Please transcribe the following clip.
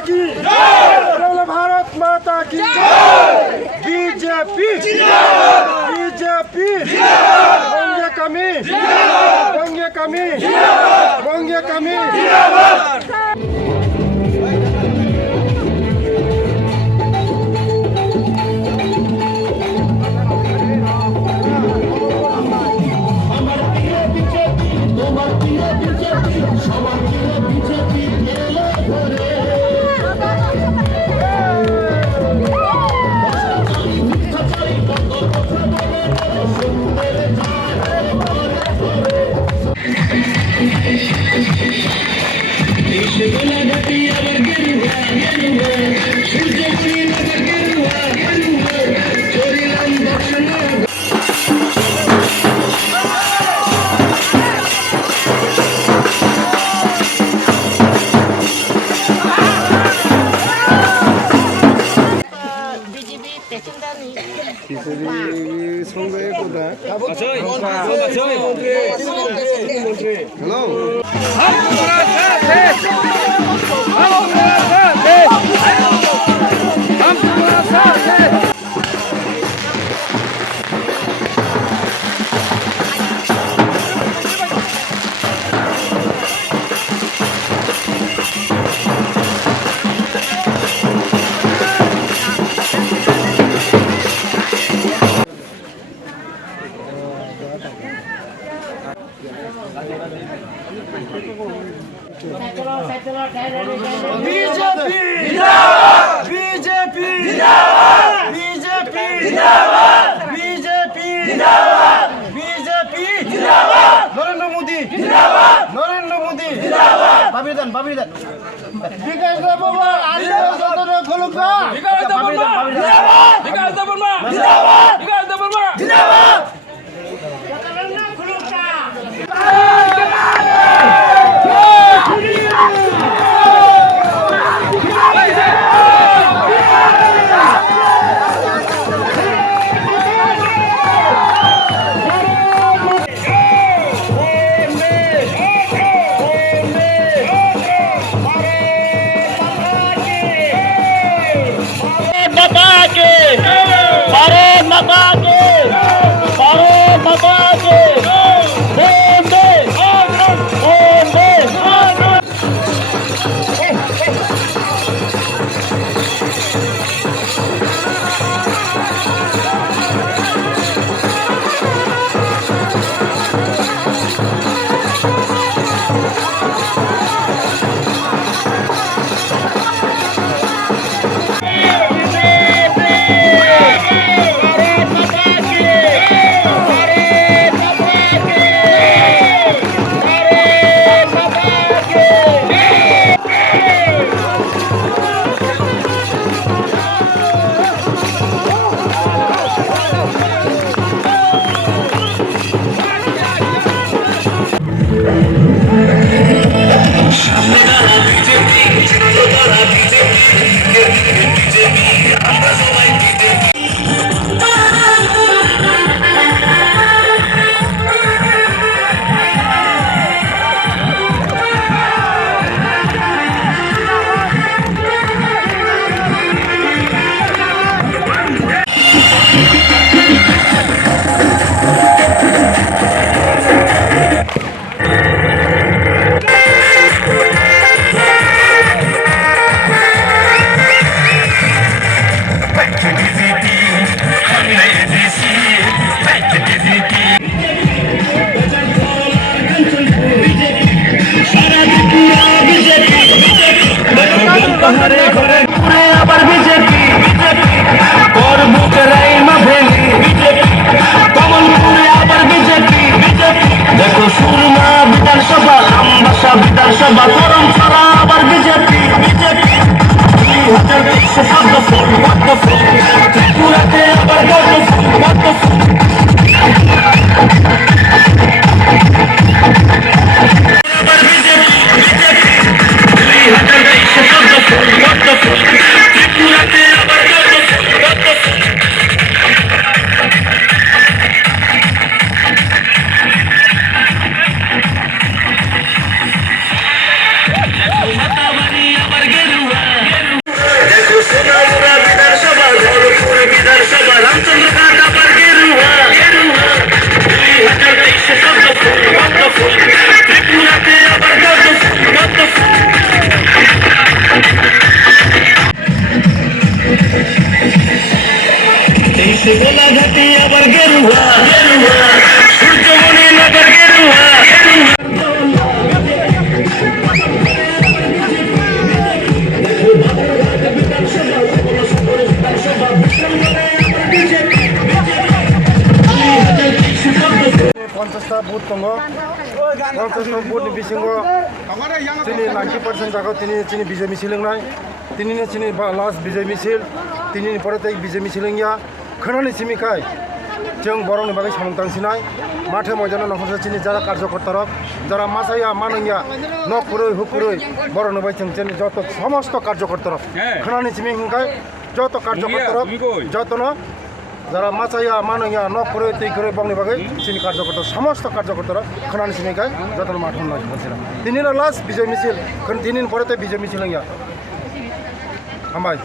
की भारत माता की बीजेपी बीजेपी बंगे कमी बंगे कमी बंगे कमी 선거에 보다 BJP BJP BJP BJP BJP Narendra Modi Narendra Modi बाबीदान बाबीदान विकास बाबा आंदोलन खोलुका विकास बाबा विकास बाबा विकास बाबा जिंदाबाद आंदोलन खोलुका বিধানসভা করম ছাড়া আবার বিজেপি বিজেপি 2024 ত্রিপুরাতে আবার গোলাঘাটি আবার গেরুয়া সূর্যমণি নগর গেরুয়া পঞ্চাশটা বুথ দङ পঞ্চাশটা बुथनि बिथिङाव दिनै 90% जायगायाव दिनै बिजय मिছিল लिंनाय दिनैनो दिनै लास्ट बिजय मिছিল दिनैनि परे बिजय मिছিল लिंया खोनानि सिमिखाय जों बर'नि बागै सामदांसिनाय माथो मयदान नखरसे दिनै যারা কার্যকর্তারক যারা মাসাইয়া মানैया নকरै হুকरै बर'नि बागै जों যত সমস্ত কার্যকর্তারক खोनानि सिमिखाय যত কার্যকর্তারক যতনো যারা মাচাইয়া মানैया নকरै दैखरै बंनि बागै जोंनि কার্যকর্তা সমস্ত কার্যকর্তারা खोनानि सिमिखाय যত মাঠন নাই বলছিলাম दिनैनो लास्ट बिजय मिছিল दिनैनि परे बिजय मिছিল लिंया हामबाय।